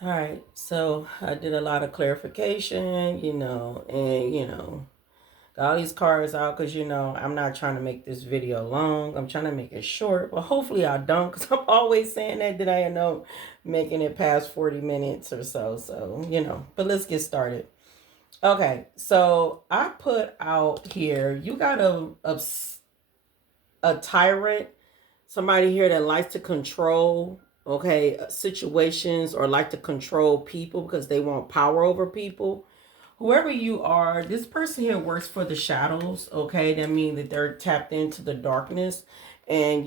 All right, so I did a lot of clarification, and got all these cards out because I'm not trying to make this video long. I'm trying to make it short, but hopefully I don't, because I'm always saying that I end up making it past 40 minutes or so. So but let's get started. Okay, so I put out here. You got a tyrant, somebody here that likes to control, okay, situations, or like to control people because they want power over people. Whoever you are, this person here works for the shadows, okay? That means that they're tapped into the darkness, and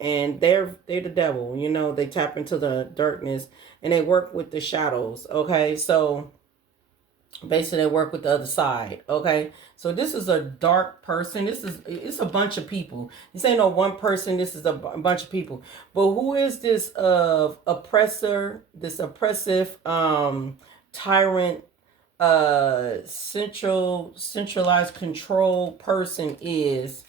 and they're the devil, they tap into the darkness and they work with the shadows, okay? So basically they work with the other side, okay? So this is a dark person. It's a bunch of people. This ain't no one person. This is a bunch of people. But who is this oppressor, this oppressive tyrant, centralized control person is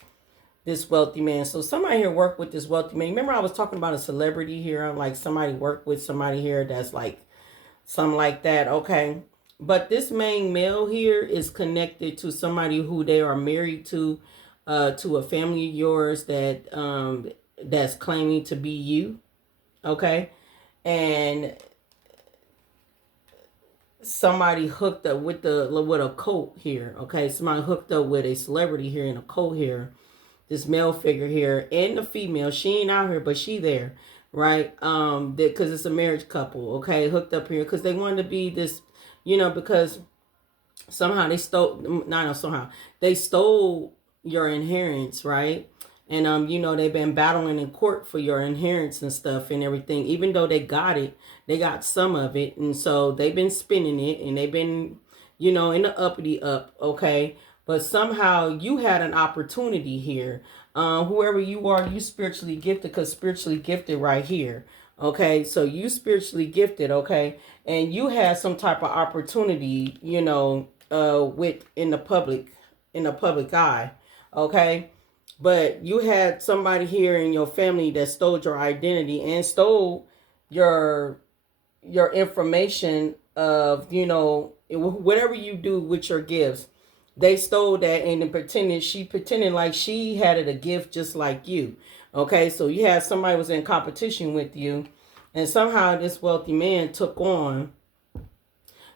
this wealthy man? So somebody here worked with this wealthy man. Remember I was talking about a celebrity here? I'm like, somebody worked with somebody here that's like something like that, okay? But this main male here is connected to somebody who they are married to a family of yours that's claiming to be you, okay? And somebody hooked up with a cult here, okay? Somebody hooked up with a celebrity here in a cult here. This male figure here and the female, she ain't out here, but she there, right? Because it's a marriage couple, okay, hooked up here because they wanted to be this, because somehow they stole, not somehow they stole your inheritance, right? And they've been battling in court for your inheritance and stuff and everything. Even though they got it, they got some of it, and so they've been spending it, and they've been, in the uppity up, okay. But somehow you had an opportunity here. Whoever you are, you spiritually gifted, because spiritually gifted right here. Okay, so you spiritually gifted, okay, and you had some type of opportunity, with in the public eye, okay. But you had somebody here in your family that stole your identity and stole your information of, whatever you do with your gifts. They stole that, and then pretended like she had it a gift just like you. Okay, so you had somebody was in competition with you, and somehow this wealthy man took on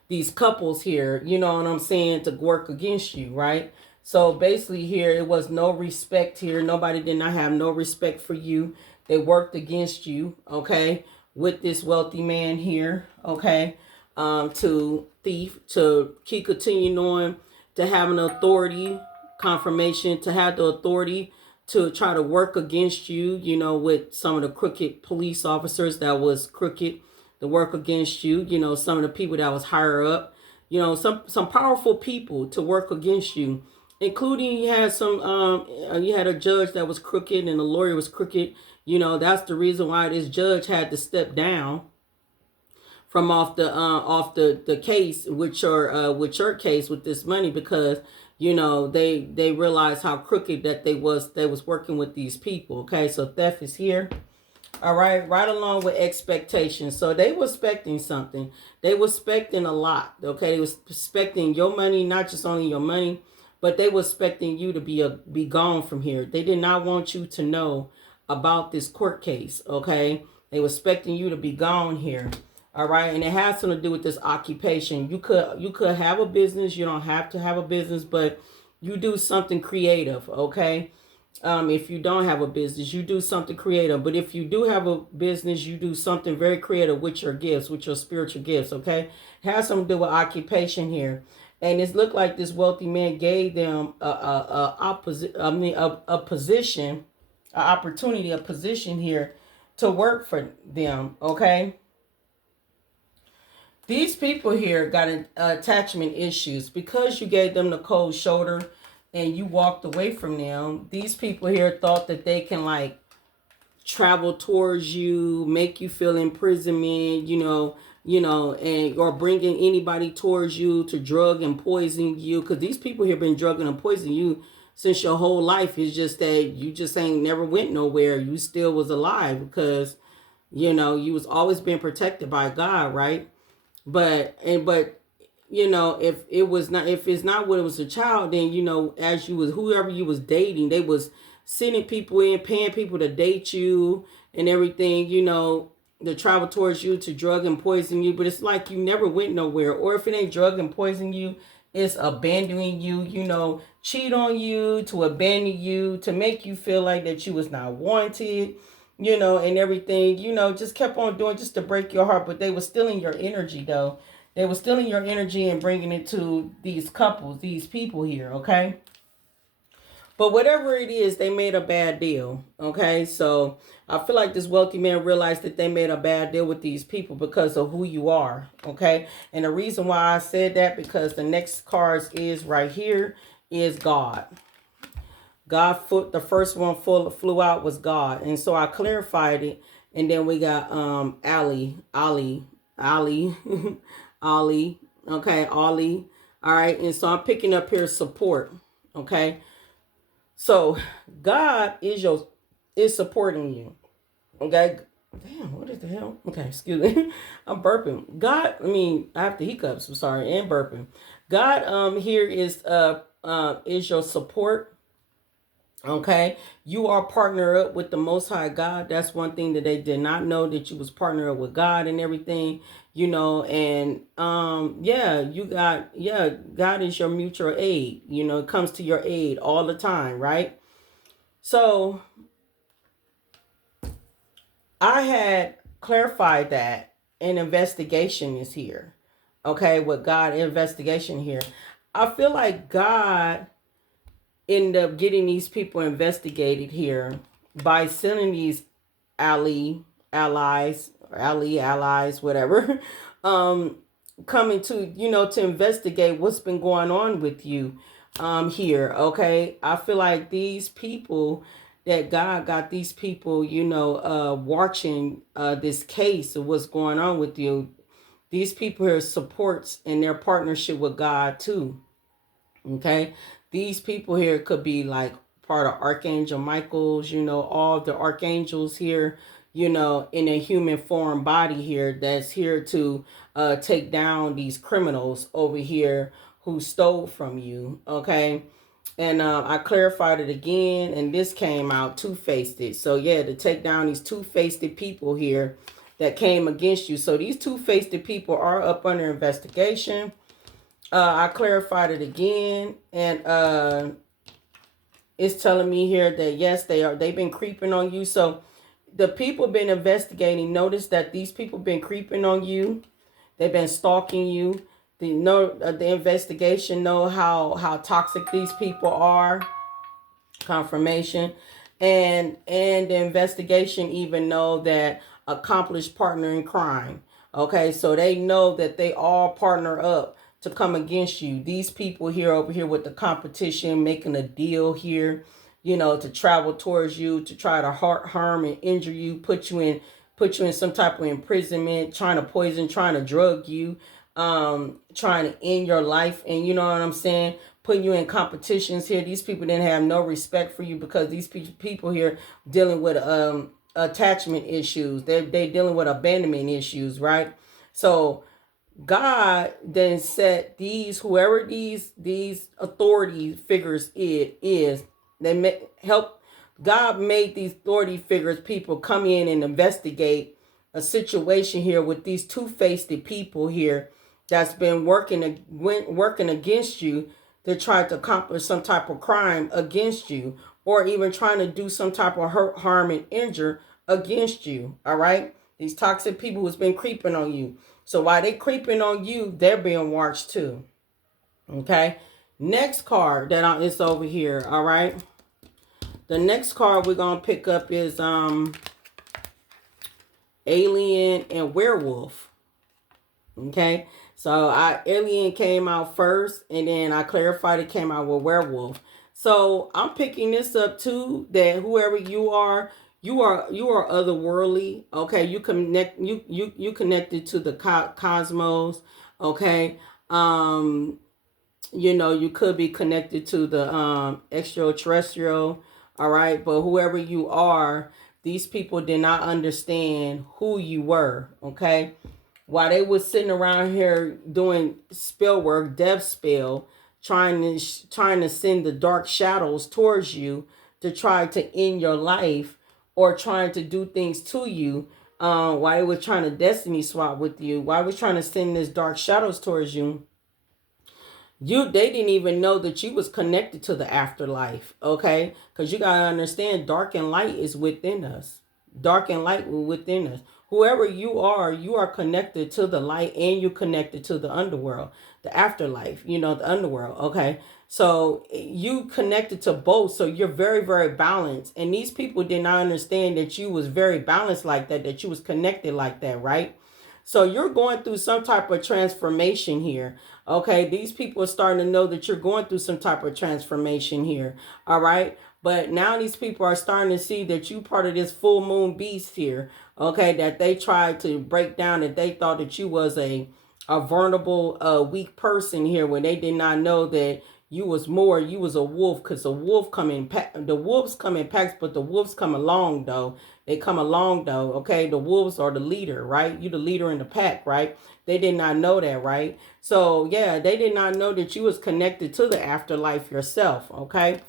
these couples here, you know what I'm saying, to work against you, right? So basically here, it was no respect here. Nobody did not have no respect for you. They worked against you, okay, with this wealthy man here, okay, to keep continuing on, to have an authority confirmation, to have the authority to try to work against you, with some of the crooked police officers that was crooked, to work against you, some of the people that was higher up, some powerful people to work against you, including you had a judge that was crooked and a lawyer was crooked. That's the reason why this judge had to step down from off the case with your case with this money, because they realized how crooked that they was working with these people. Okay, so theft is here. All right along with expectations. So they were expecting something. They were expecting a lot. Okay, they was expecting your money, not just only your money, but they were expecting you to be gone from here. They did not want you to know about this court case. Okay, they were expecting you to be gone here. All right, and it has something to do with this occupation. You could have a business. You don't have to have a business, but you do something creative. Okay. If you don't have a business, you do something creative. But if you do have a business, you do something very creative with your gifts, with your spiritual gifts, okay? It has something to do with occupation here. And it looked like this wealthy man gave them a position, an opportunity, a position here to work for them, okay? These people here got attachment issues because you gave them the cold shoulder and you walked away from them. These people here thought that they can like travel towards you, make you feel imprisonment, and or bringing anybody towards you to drug and poison you, because these people here been drugging and poisoning you since your whole life. It's just that you just ain't never went nowhere. You still was alive because you was always being protected by God, right? But you know, if it's not when it was a child, then you know, as you was whoever you was dating, they was sending people in, paying people to date you and everything, you know, to travel towards you, to drug and poison you. But it's like you never went nowhere. Or if it ain't drug and poison you, it's abandoning you, you know, cheat on you, to abandon you, to make you feel like that you was not wanted, you know, and everything, you know, just kept on doing just to break your heart. But they were stealing your energy, though. They were stealing your energy and bringing it to these couples, these people here, okay? But whatever it is, they made a bad deal, okay? So I feel like this wealthy man realized that they made a bad deal with these people because of who you are, okay? And the reason why I said that, because the next cards is right here is God. The first one flew out was God. And so I clarified it. And then we got Ali, Ali, okay, Ali. All right, and so I'm picking up here support, okay? So God is supporting you, okay? Damn, what is the hell? Okay, excuse me. I'm burping. I have the hiccups, I'm sorry, and burping. God here is your support. Okay, you are partnered up with the Most High God. That's one thing that they did not know, that you was partnered up with God and everything, you know. And yeah, God is your mutual aid. You know, it comes to your aid all the time, right? So I had clarified that an investigation is here. Okay, with God, investigation here. I feel like God end up getting these people investigated here by sending these allies, whatever, coming to, you know, to investigate what's been going on with you here, okay? I feel like these people, that God got these people, you know, watching this case of what's going on with you. These people here supports in their partnership with God too. Okay, these people here could be like part of Archangel Michael's, you know, all the archangels here, you know, in a human form body here, that's here to take down these criminals over here who stole from you. Okay, and I clarified it again, and this came out two-faced. So yeah, to take down these two-faced people here that came against you. So these two-faced people are up under investigation. I clarified it again, and it's telling me here that yes, they've been creeping on you. So the people been investigating. Notice that these people been creeping on you. They've been stalking you. The investigation know how toxic these people are. Confirmation. And the investigation even know that accomplished partner in crime. Okay, so they know that they all partner up to come against you. These people here over here with the competition, making a deal here, you know, to travel towards you, to try to harm and injure you, put you in some type of imprisonment, trying to poison, trying to drug you, trying to end your life. And you know what I'm saying? Putting you in competitions here. These people didn't have no respect for you, because these people here dealing with attachment issues. They dealing with abandonment issues, right? So God then set whoever these authority figures is, God made these authority figures, people, come in and investigate a situation here with these two-faced people here that's been working against you, to try to accomplish some type of crime against you, or even trying to do some type of hurt, harm, and injure against you. All right, these toxic people who's been creeping on you. So while they creeping on you, they're being watched too. Okay, next card that is over here. All right, the next card we're gonna pick up is alien and werewolf. Okay, so alien came out first, and then I clarified it came out with werewolf. So I'm picking this up too, that whoever you are otherworldly. Okay, you connected to the cosmos. Okay, you know, you could be connected to the extraterrestrial. All right, but whoever you are, these people did not understand who you were. Okay, while they was sitting around here doing spell work, death spell, trying to send the dark shadows towards you to try to end your life or trying to do things to you. While they was trying to destiny swap with you, while they was trying to send this dark shadows towards you, they didn't even know that you was connected to the afterlife. Okay, because you gotta understand, dark and light is within us. Dark and light within us. Whoever you are connected to the light, and you connected to the underworld, the afterlife, the underworld. Okay, so you connected to both, so you're very, very balanced. And these people did not understand that you was very balanced like that you was connected like that, right? So you're going through some type of transformation here. Okay, these people are starting to know that you're going through some type of transformation here. All right. But now these people are starting to see that you part of this full moon beast here. Okay, that they tried to break down, that they thought that you was a vulnerable, weak person here, when they did not know that you was more. You was a wolf, because the wolf come in the wolves come in packs, but the wolves come along though. They come along though. Okay, the wolves are the leader, right? You the leader in the pack, right? They did not know that, right? So yeah, they did not know that you was connected to the afterlife yourself. Okay.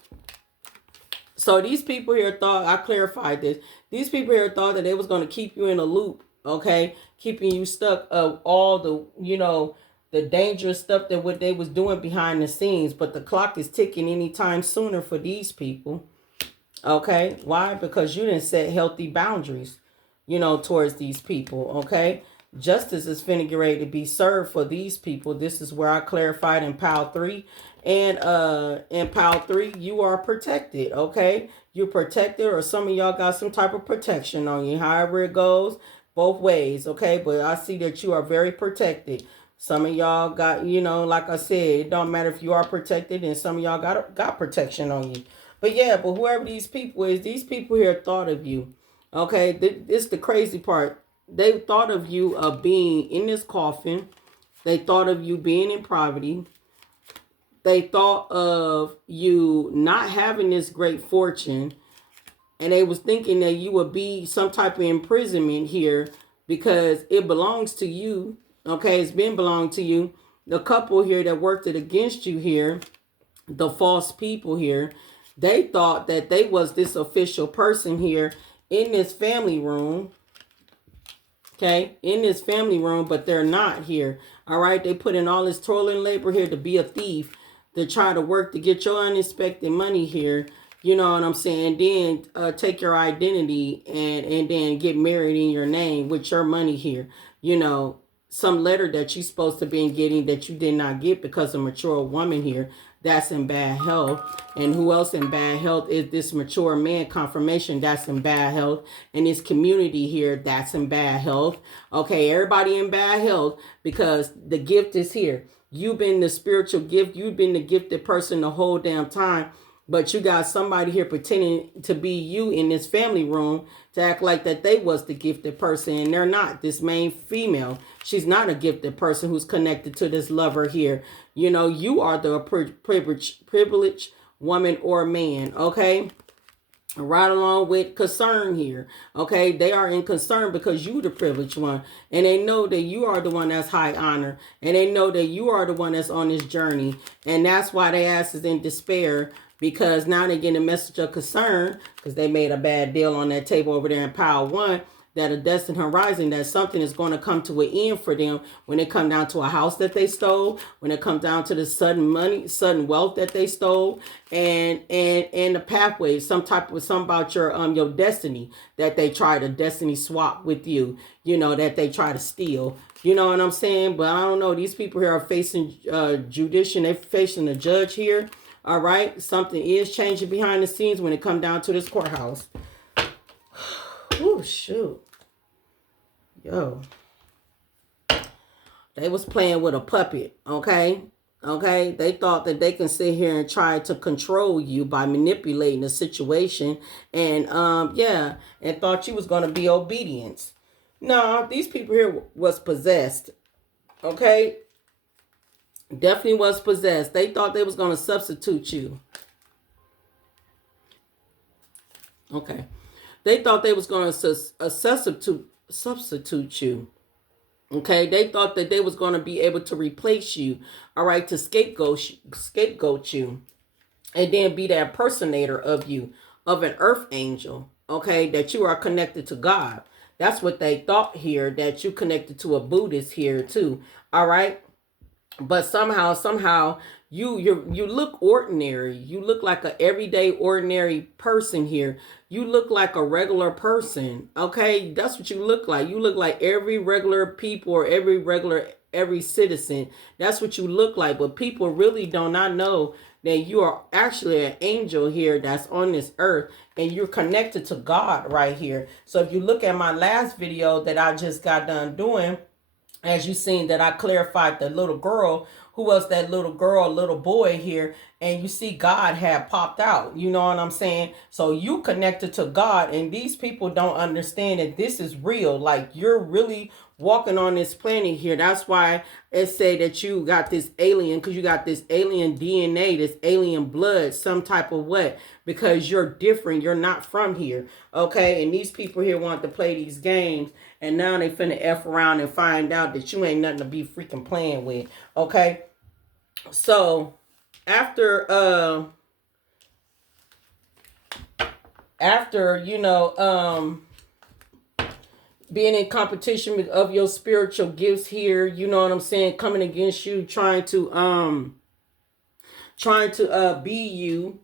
So these people here thought, I clarified this. These people here thought that they was going to keep you in a loop, okay? Keeping you stuck of all the, the dangerous stuff that what they was doing behind the scenes. But the clock is ticking anytime sooner for these people, okay? Why? Because you didn't set healthy boundaries, towards these people, okay? Justice is finna get ready to be served for these people. This is where I clarified in pile 3. And in pile 3, you are protected, okay? You're protected, or some of y'all got some type of protection on you. However it goes, both ways, okay? But I see that you are very protected. Some of y'all got, like I said, it don't matter if you are protected, and some of y'all got protection on you. But yeah, but whoever these people is, these people here thought of you. Okay, this is the crazy part. They thought of you of being in this coffin. They thought of you being in poverty. They thought of you not having this great fortune. And they was thinking that you would be some type of imprisonment here because it belongs to you. Okay, it's been belonged to you. The couple here that worked it against you here, the false people here, they thought that they was this official person here in this family room. Okay, in this family room, but they're not here. All right, they put in all this toil and labor here to be a thief, to try to work to get your unexpected money here. You know what I'm saying? Then take your identity and then get married in your name with your money here. Some letter that you're supposed to be getting that you did not get because a mature woman here that's in bad health. And who else in bad health is this mature man, confirmation, that's in bad health. And this community here, that's in bad health. Okay, everybody in bad health because the gift is here. You've been the spiritual gift. You've been the gifted person the whole damn time. But you got somebody here pretending to be you in this family room to act like that they was the gifted person, and they're not. This main female, she's not a gifted person who's connected to this lover here. You are the privileged woman or man, okay? Right along with concern here, okay? They are in concern because you the privileged one, and they know that you are the one that's high honor, and they know that you are the one that's on this journey, and that's why they ass is in despair. Because now they're getting a message of concern because they made a bad deal on that table over there in pile 1, that a destined horizon, that something is going to come to an end for them when it come down to a house that they stole, when it comes down to the sudden money, sudden wealth that they stole, and the pathway, something about your destiny that they try to destiny swap with you, that they try to steal. You know what I'm saying? But I don't know. These people here are facing judicial. They're facing a judge here. All right, something is changing behind the scenes when it comes down to this courthouse. Oh, shoot. Yo. They was playing with a puppet, okay? Okay, they thought that they can sit here and try to control you by manipulating the situation. And, and thought you was going to be obedient. No, these people here was possessed, okay? Definitely was possessed. They thought they was going to substitute you. Okay. They thought they was going to substitute you. Okay, they thought that they was going to be able to replace you, all right, to scapegoat you, and then be the impersonator of you, of an earth angel, okay, that you are connected to God. That's what they thought here, that you connected to a Buddhist here too, all right? But somehow you look ordinary. You look like a everyday ordinary person here. You look like a regular person. Okay, that's what you look like. You look like every regular people, or every citizen. That's what you look like. But people really do not know that you are actually an angel here that's on this earth, and you're connected to God right here. So if you look at my last video that I just got done doing, as you seen that I clarified the little girl, who was that little girl, little boy here, and you see God had popped out. You know what I'm saying? So you connected to God, and these people don't understand that this is real. Like, you're really walking on this planet here. That's why it say that you got this alien, because you got this alien DNA, this alien blood, some type of what, because you're different. You're not from here. Okay, and these people here want to play these games, and now they finna F around and find out that you ain't nothing to be freaking playing with. Okay, so after being in competition of your spiritual gifts here, you know what I'm saying, coming against you, trying to be you,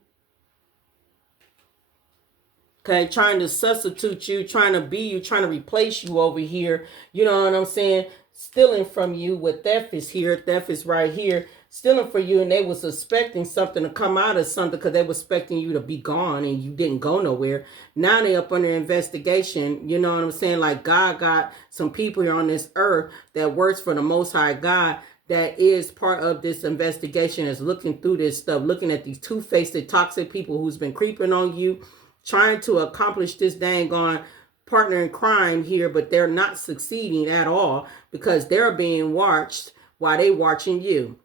okay, trying to substitute you, trying to be you, trying to replace you over here, you know what I'm saying, stealing from you. With theft is here, theft is right here, stealing for you, and they was expecting something to come out of something, because they were expecting you to be gone, and you didn't go nowhere. Now they up under investigation, you know what I'm saying, like God got some people here on this earth that works for the Most High God, that is part of this investigation, is looking through this stuff, looking at these two-faced toxic people who's been creeping on you, trying to accomplish this dang on partner in crime here, but they're not succeeding at all, because they're being watched while they watching you.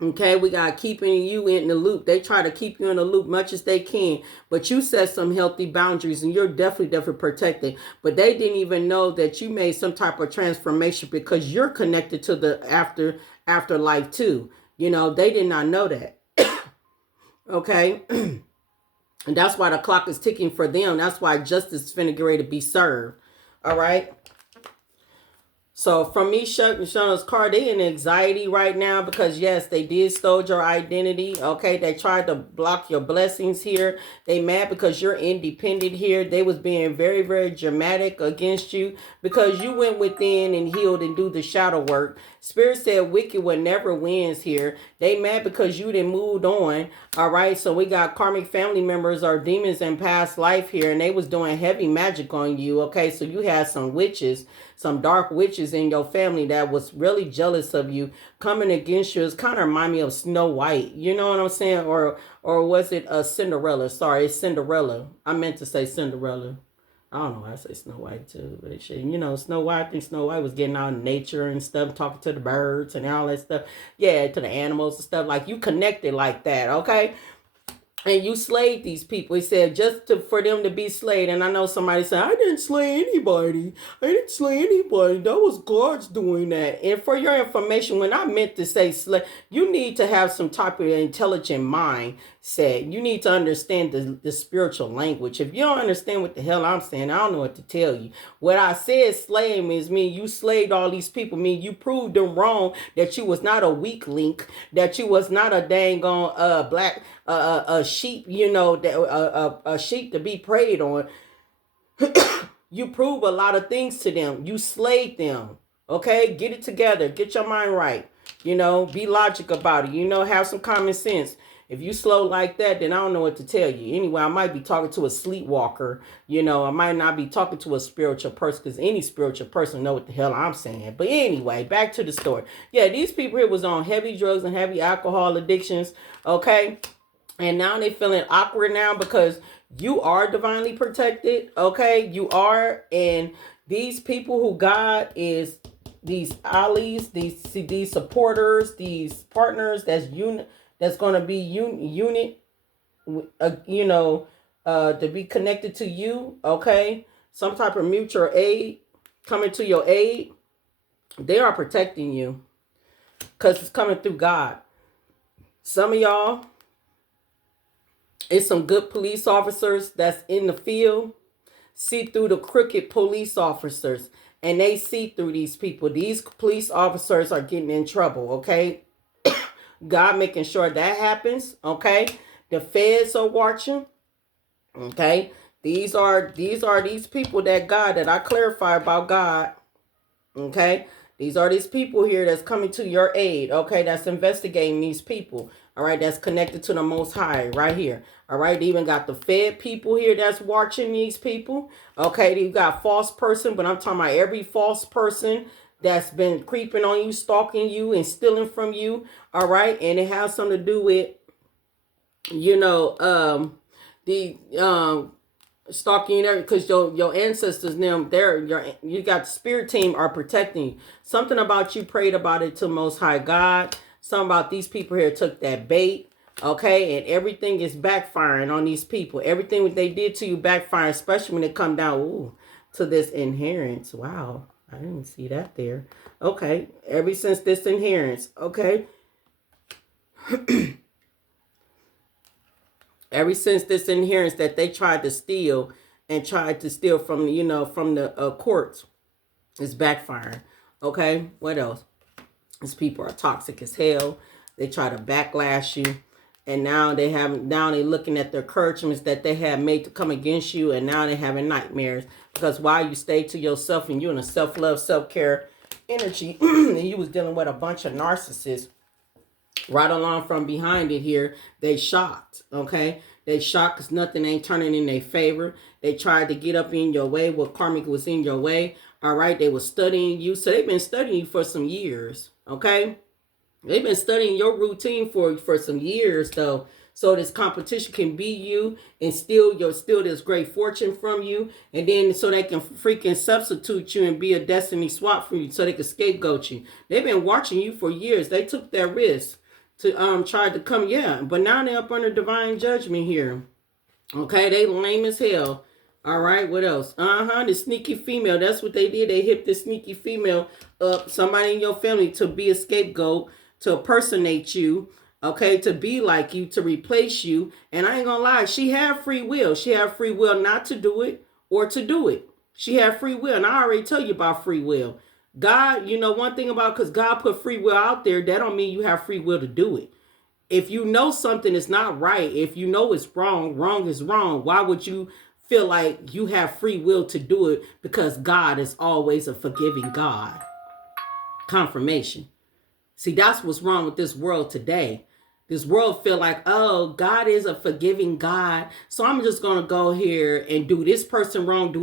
Okay, we got keeping you in the loop. They try to keep you in the loop much as they can, but you set some healthy boundaries, and you're definitely protected. But they didn't even know that you made some type of transformation, because you're connected to the afterlife too. You know, they did not know that. Okay. And that's why the clock is ticking for them. That's why justice is finna get ready to be served. All right. So from me shutting Shauna's card, they in anxiety right now, because yes, they did stole your identity. Okay, they tried to block your blessings here. They mad because you're independent here. They was being very dramatic against you, because you went within and healed and do the shadow work. Spirit said wicked one never wins here. They mad because you done moved on. All right, so we got karmic family members or demons in past life here, and they was doing heavy magic on you. Okay, so you had some witches, some dark witches in your family that was really jealous of you, coming against you. It's kind of remind me of Snow White. You know what I'm saying? Or was it Cinderella? Sorry, it's Cinderella. I meant to say Cinderella. I don't know why I say Snow White too, but shit, you know, Snow White, I think Snow White was getting out in nature and stuff, talking to the birds and all that stuff. Yeah, to the animals and stuff. Like, you connected like that, okay? And you slayed these people. He said for them to be slayed. And I know somebody said, I didn't slay anybody. I didn't slay anybody. That was God's doing that. And for your information, when I meant to say slay, you need to have some type of intelligent mind set. You need to understand the spiritual language. If you don't understand what the hell I'm saying, I don't know what to tell you. What I said slay means mean you slayed all these people. Mean you proved them wrong, that you was not a weak link, that you was not a dang on black a sheep, you know, a sheep to be preyed on. You prove a lot of things to them. You slayed them. Okay, get it together. Get your mind right. You know, be logic about it. You know, have some common sense. If you slow like that, then I don't know what to tell you. Anyway, I might be talking to a sleepwalker. You know, I might not be talking to a spiritual person, because any spiritual person know what the hell I'm saying. But anyway, back to the story. Yeah, these people here was on heavy drugs and heavy alcohol addictions. Okay. And now they feeling awkward now, because you are divinely protected. Okay, you are. And these people who God is, these allies, these supporters, these partners, that's going to be unit, to be connected to you. Okay, some type of mutual aid coming to your aid. They are protecting you because it's coming through God. Some of y'all, it's some good police officers that's in the field, see through the crooked police officers, and they see through these people. These police officers are getting in trouble, okay? God making sure that happens, okay? The feds are watching, okay? These are these people that I clarify about God, okay? These are these people here that's coming to your aid, okay? That's investigating these people, all right? That's connected to the Most High right here, all right? They even got the Fed people here that's watching these people, okay? They got false person, but I'm talking about every false person that's been creeping on you, stalking you, and stealing from you, all right? And it has something to do with, you know, the stalking you because your ancestors now you got the spirit team are protecting you. Something about you prayed about it to Most High God. Something about these people here took that bait, okay, and everything is backfiring on these people. Everything what they did to you backfiring, especially when it come down to this inheritance. Wow, I didn't see that there. Okay, ever since this inheritance, okay. Ever since this inheritance that they tried to steal and tried to steal from, from the courts, is backfiring. Okay, what else? These people are toxic as hell. They try to backlash you, and now they looking at the encouragements that they have made to come against you, and now they're having nightmares because while you stay to yourself and you're in a self-love, self-care energy, and you was dealing with a bunch of narcissists. Right along from behind it here, they shocked, okay? They shocked because nothing ain't turning in their favor. They tried to get up in your way. What Karmic was in your way, all right? They were studying you. So they've been studying you for some years, okay? They've been studying your routine for some years, though. So this competition can be you and steal this great fortune from you. And then so they can freaking substitute you and be a destiny swap for you so they can scapegoat you. They've been watching you for years. They took that risk to try to come, but now they're up under divine judgment here. Okay, they lame as hell. All right, what else? The sneaky female. That's what they did. They hit the sneaky female up, somebody in your family, to be a scapegoat, to impersonate you, okay, to be like you, to replace you. And I ain't gonna lie, she had free will. She had free will not to do it or to do it. She had free will, and I already tell you about free will. God, one thing about, because God put free will out there, that don't mean you have free will to do it. If you know something is not right, if you know it's wrong, wrong is wrong, why would you feel like you have free will to do it? Because God is always a forgiving God. Confirmation. See, that's what's wrong with this world today. This world feel like, oh, God is a forgiving God, so I'm just going to go here and do this person wrong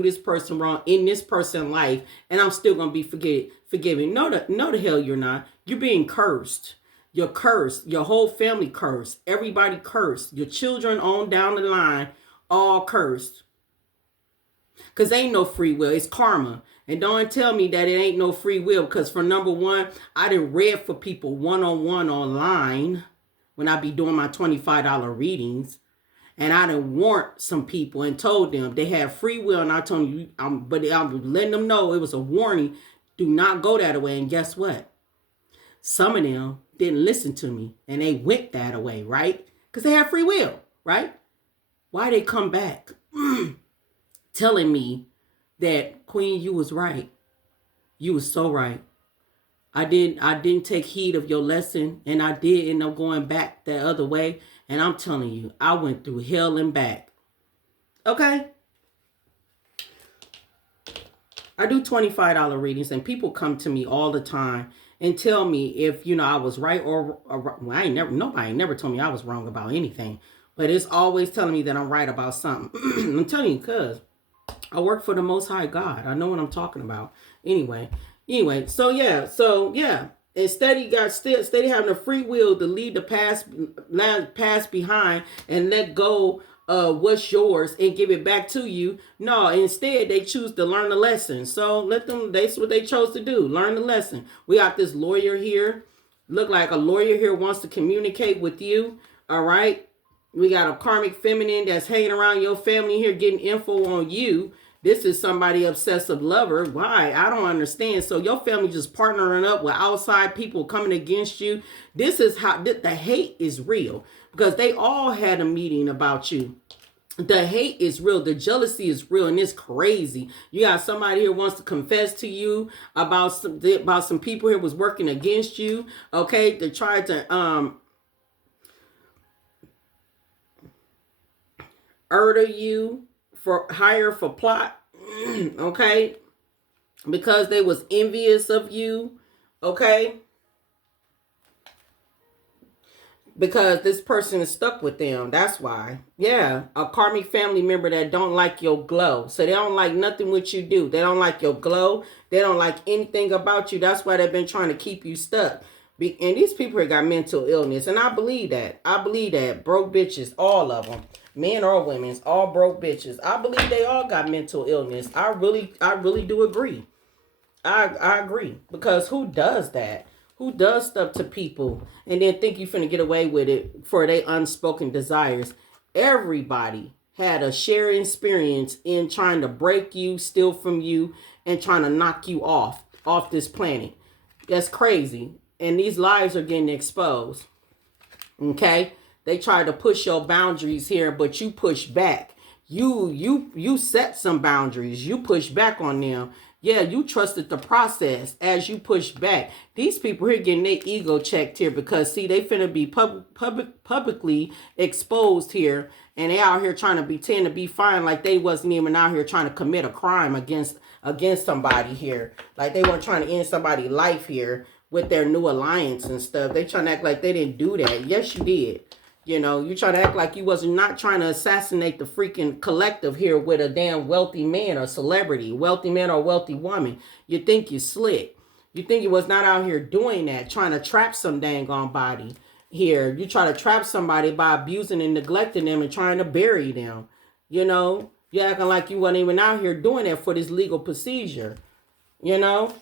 in this person's life, and I'm still going to be forgiving. No, the hell you're not. You're being cursed. You're cursed. Your whole family cursed. Everybody cursed. Your children on down the line, all cursed. Because ain't no free will. It's karma. And don't tell me that it ain't no free will, because for number one, I done read for people one-on-one online when I be doing my $25 readings. And I done warned some people and told them they have free will. And I told you, but I'm letting them know it was a warning. Do not go that way. And guess what? Some of them didn't listen to me. And they went that way, right? Because they have free will, right? Why they come back telling me that, Queen, you was right. You was so right. I didn't take heed of your lesson, and I did end up going back the other way. And I'm telling you, I went through hell and back. Okay? I do $25 readings, and people come to me all the time and tell me if, I was right or well, nobody never told me I was wrong about anything. But it's always telling me that I'm right about something. I'm telling you, because I work for the Most High God. I know what I'm talking about. Anyway, so yeah. Instead, he got steady having a free will to leave the past behind and let go of what's yours and give it back to you. No, instead they choose to learn the lesson. So let them. That's what they chose to do. Learn the lesson. We got this lawyer here. Look like a lawyer here wants to communicate with you. All right. We got a karmic feminine that's hanging around your family here, getting info on you. This is somebody obsessive lover. Why? I don't understand. So your family just partnering up with outside people coming against you. This is how the hate is real, because they all had a meeting about you. The hate is real. The jealousy is real, and it's crazy. You got somebody here wants to confess to you about some people here was working against you. Okay, they tried to murder you for hire for plot. Okay, because they was envious of you. Okay, because this person is stuck with them. That's why. Yeah, a karmic family member that don't like your glow. So they don't like nothing what you do. They don't like your glow. They don't like anything about you. That's why they've been trying to keep you stuck. And these people here got mental illness, and I believe that. I believe that. Broke bitches, all of them, men or women, all broke bitches. I believe they all got mental illness. I really do agree. I agree, because who does that? Who does stuff to people and then think you finna get away with it for their unspoken desires? Everybody had a shared experience in trying to break you, steal from you, and trying to knock you off this planet. That's crazy. And these lives are getting exposed. Okay? They try to push your boundaries here, but you push back. You set some boundaries. You push back on them. Yeah, you trusted the process as you push back. These people here getting their ego checked here, because see, they finna be publicly exposed here, and they out here trying to pretend to be fine, like they wasn't even out here trying to commit a crime against somebody here, like they weren't trying to end somebody's life here with their new alliance and stuff. They trying to act like they didn't do that. Yes, you did. You know, you try to act like you wasn't not trying to assassinate the freaking collective here with a damn wealthy man or celebrity, wealthy man or wealthy woman. You think you slick. You think you was not out here doing that, trying to trap some dang on body here. You try to trap somebody by abusing and neglecting them and trying to bury them. You know, you acting like you wasn't even out here doing that for this legal procedure. You know?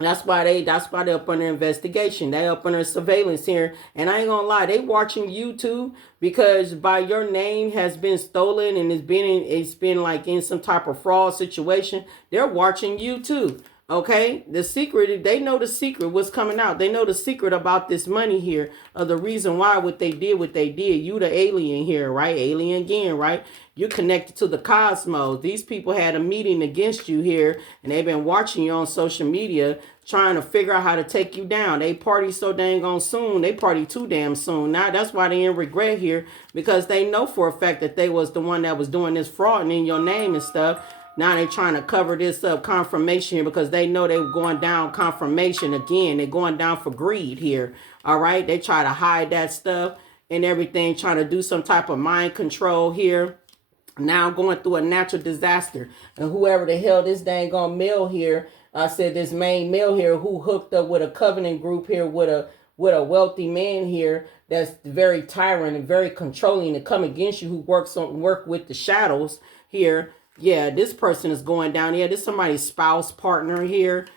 That's why they up under investigation. They up under surveillance here. And I ain't gonna lie, they watching you too, because by your name has been stolen and it's been like in some type of fraud situation. They're watching you too. Okay, the secret, they know the secret, what's coming out. They know the secret about this money here, of the reason why what they did. You the alien here, right? Alien again, right? You're connected to the cosmos. These people had a meeting against you here, and they've been watching you on social media, trying to figure out how to take you down. They party so dang on soon. They party too damn soon. Now that's why they in regret here, because they know for a fact that they was the one that was doing this fraud and in your name and stuff. Now they trying to cover this up, confirmation here, because they know they were going down confirmation again. They're going down for greed here. All right. They try to hide that stuff and everything, trying to do some type of mind control here. Now going through a natural disaster. And whoever the hell this dang on male here, I said this main male here who hooked up with a covenant group here with a wealthy man here that's very tyrant and very controlling to come against you, who work with the shadows here. Yeah, this person is going down. Yeah, this somebody's spouse, partner here.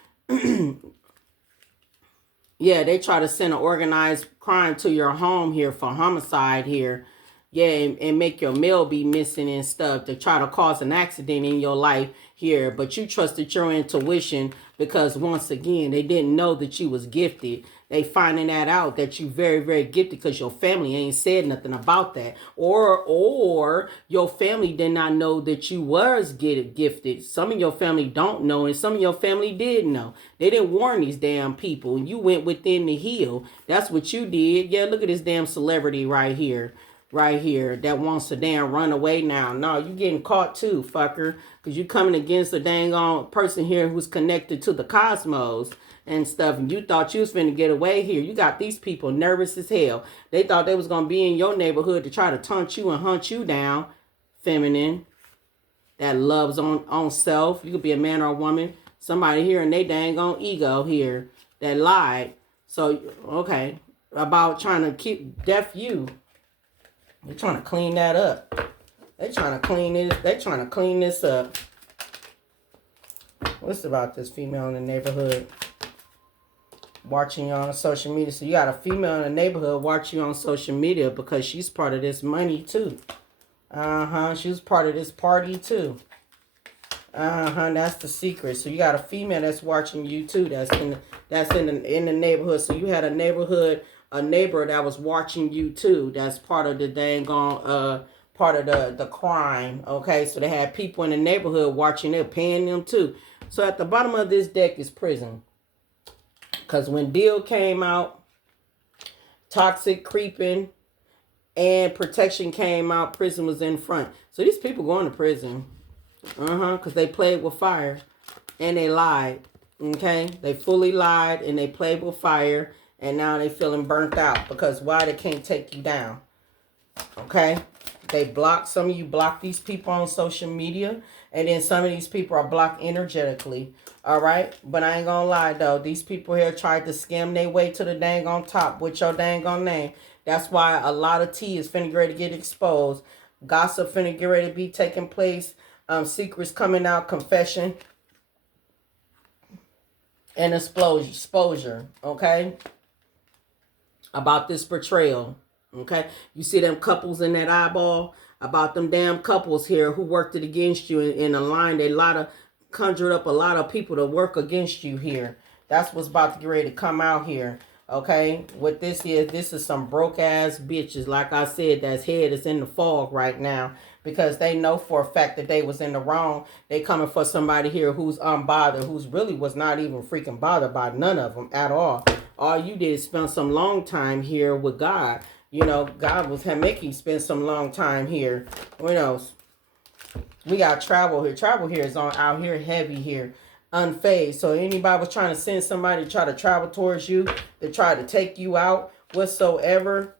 Yeah, they try to send an organized crime to your home here for homicide here. Yeah, and make your mail be missing and stuff to try to cause an accident in your life here. But you trusted your intuition, because once again, they didn't know that you was gifted. They finding that out, that you very, very gifted, because your family ain't said nothing about that. Or your family did not know that you was gifted. Some of your family don't know, and some of your family did know. They didn't warn these damn people, and you went within the hill. That's what you did. Yeah, look at this damn celebrity right here. Right here, that wants to damn run away now. No, you getting caught too, fucker. Because you coming against a dang on person here who's connected to the cosmos and stuff. And you thought you was finna get away here. You got these people nervous as hell. They thought they was going to be in your neighborhood to try to taunt you and hunt you down. Feminine. That loves on self. You could be a man or a woman. Somebody here and they dang on ego here that lied. So, okay. About trying to keep deaf you. They're trying to clean that up. They're trying to clean this. They're trying to clean this up. What's about this female in the neighborhood watching you on social media? So you got a female in the neighborhood watching you on social media because she's part of this money too. She was part of this party too. That's the secret. So you got a female that's watching you too. That's in the neighborhood. So you had a neighbor that was watching you too. That's part of the dang on part of the crime. Okay, so they had people in the neighborhood watching. They're paying them too. So at the bottom of this deck is prison. Because when deal came out, toxic, creeping, and protection came out, prison was in front. So these people going to prison. Because they played with fire and they lied. Okay? They fully lied and they played with fire, and now they feeling burnt out because why they can't take you down. Okay? They blocked, some of you blocked these people on social media, and then some of these people are blocked energetically. All right? But I ain't gonna lie though, these people here tried to scam their way to the dang on top with your dang on name. That's why a lot of tea is finna get ready to get exposed. Gossip finna get ready to be taking place. Secrets coming out, confession, and exposure, okay? About this betrayal, okay? You see them couples in that eyeball? About them damn couples here who worked it against you in a line. They conjured up a lot of people to work against you here. That's what's about to get ready to come out here. Okay, what this is some broke ass bitches, like I said, that's head is in the fog right now because they know for a fact that they was in the wrong. They coming for somebody here who's unbothered, who's really was not even freaking bothered by none of them at all. All you did is spend some long time here with God. You know, God was making you spend some long time here. You know, we got travel here. Travel here is out here heavy here. Unfazed. So anybody was trying to send somebody to try to travel towards you, to try to take you out whatsoever,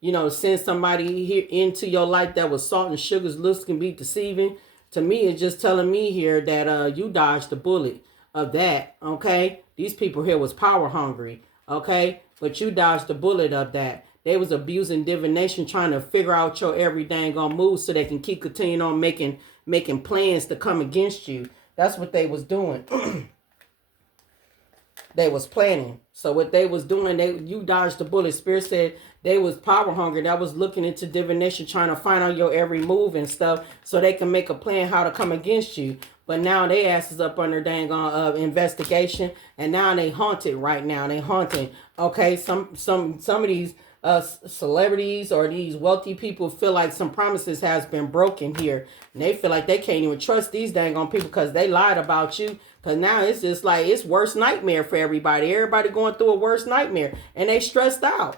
you know, send somebody here into your life that was salt and sugars, looks can be deceiving. To me, it's just telling me here that you dodged the bullet of that. Okay, these people here was power hungry. Okay, but you dodged the bullet of that. They was abusing divination, trying to figure out your every dang on move so they can keep continuing on making plans to come against you. That's what they was doing. They was planning. So what they was doing, you dodged the bullet. Spirit said they was power hungry. That was looking into divination, trying to find out your every move and stuff so they can make a plan how to come against you. But now they asses up under dang on investigation, and now they haunted right now. They haunting. Okay, some of these celebrities or these wealthy people feel like some promises has been broken here, and they feel like they can't even trust these dang on people because they lied about you. Because now it's just like it's worst nightmare for everybody. Everybody going through a worst nightmare, and they stressed out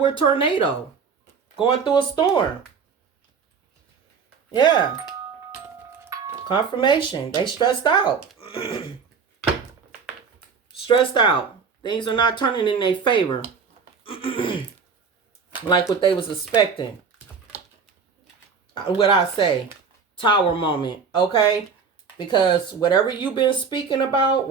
with tornado, going through a storm. Yeah, confirmation. They stressed out. Stressed out. Things are not turning in their favor. Like what they was expecting. What I say, tower moment, okay? Because whatever you've been speaking about,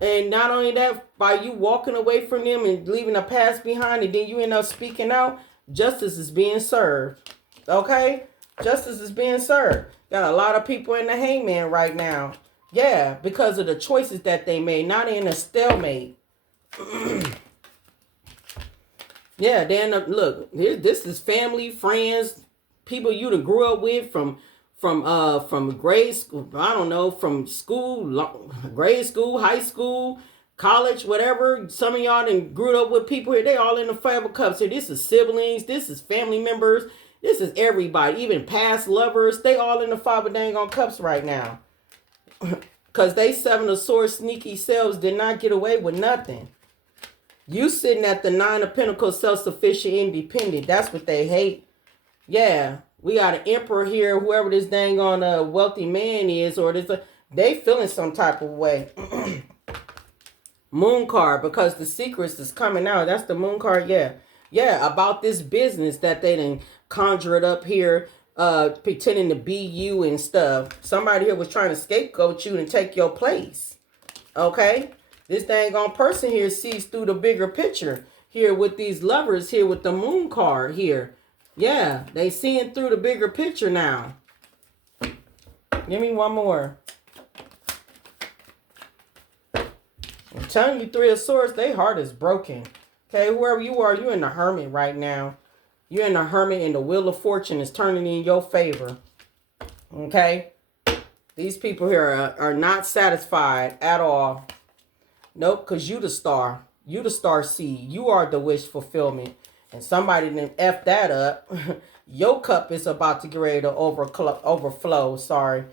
and not only that, by you walking away from them and leaving a past behind, and then you end up speaking out, justice is being served, okay? Justice is being served. Got a lot of people in the hangman right now. Yeah, because of the choices that they made, not in a stalemate. Yeah, then look, here, this is family, friends, people you done grew up with from grade school, I don't know, from school, grade school, high school, college, whatever. Some of y'all done grew up with people here. They all in the Five of Cups here. This is siblings. This is family members. This is everybody, even past lovers. They all in the Five of dang on Cups right now. Because they Seven of Swords sneaky selves did not get away with nothing. You sitting at the Nine of Pentacles, self-sufficient, independent. That's what they hate. Yeah. We got an emperor here, whoever this dang on wealthy man is, or this, they feeling some type of way. Moon card, because the secrets is coming out. That's the moon card, yeah. Yeah, about this business that they done conjured up here, pretending to be you and stuff. Somebody here was trying to scapegoat you and take your place. Okay? This dang on person here sees through the bigger picture. Here with these lovers here with the moon card here. Yeah, they seeing through the bigger picture now. Give me one more. I'm telling you, Three of Swords, their heart is broken. Okay, whoever you are, you're in the Hermit right now. You're in the Hermit and the Wheel of Fortune is turning in your favor. Okay? These people here are not satisfied at all. Nope, because you the star. You the star seed. You are the wish fulfillment. And somebody didn't F that up. Your cup is about to get ready to overflow. Sorry.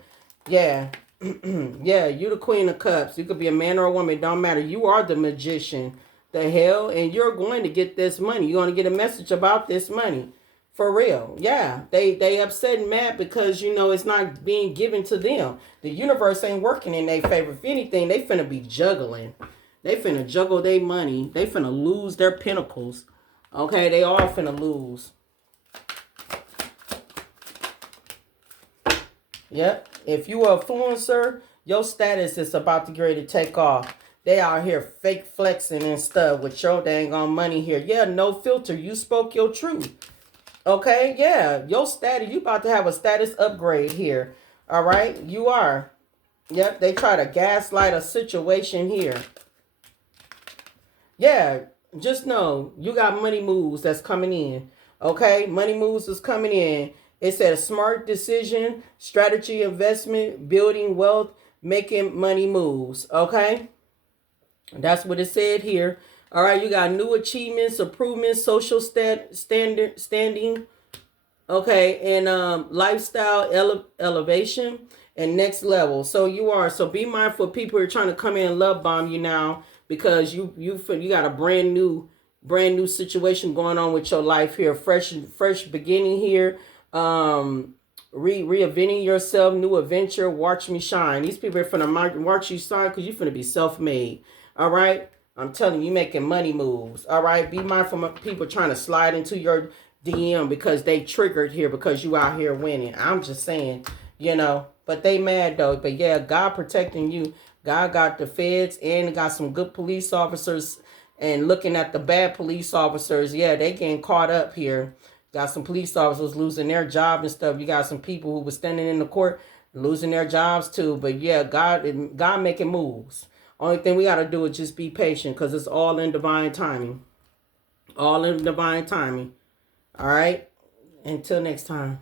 Yeah. Yeah, you the queen of cups. You could be a man or a woman. It don't matter. You are the magician. The hell? And you're going to get this money. You're going to get a message about this money. For real. Yeah. They upset and mad because, you know, it's not being given to them. The universe ain't working in their favor. If anything, they finna be juggling. They finna juggle their money. They finna lose their pinnacles. Okay, they all finna lose. Yep. If you are an influencer, your status is about to get ready to take off. They out here fake flexing and stuff with your dang on money here. Yeah, no filter. You spoke your truth. Okay, yeah. Your status, you about to have a status upgrade here. All right, you are. Yep, they try to gaslight a situation here. Yeah, just know you got money moves that's coming in. Okay, money moves is coming in. It said a smart decision, strategy, investment, building wealth, making money moves. Okay, that's what it said here. All right, you got new achievements, improvements, social standing. Okay, and lifestyle elevation and next level. So you are. So be mindful of people who are trying to come in and love bomb you now because you got a brand new situation going on with your life here. Fresh beginning here. Reinventing yourself, new adventure. Watch me shine. These people are finna watch you shine because you're finna be self-made. All right. I'm telling you, making money moves. All right. Be mindful of people trying to slide into your DM because they triggered here because you out here winning. I'm just saying, you know, but they mad though. But yeah, God protecting you. God got the feds and got some good police officers and looking at the bad police officers. Yeah, they getting caught up here. Got some police officers losing their job and stuff. You got some people who were standing in the court losing their jobs too. But yeah, God making moves. Only thing we got to do is just be patient because it's all in divine timing. All in divine timing. All right. Until next time.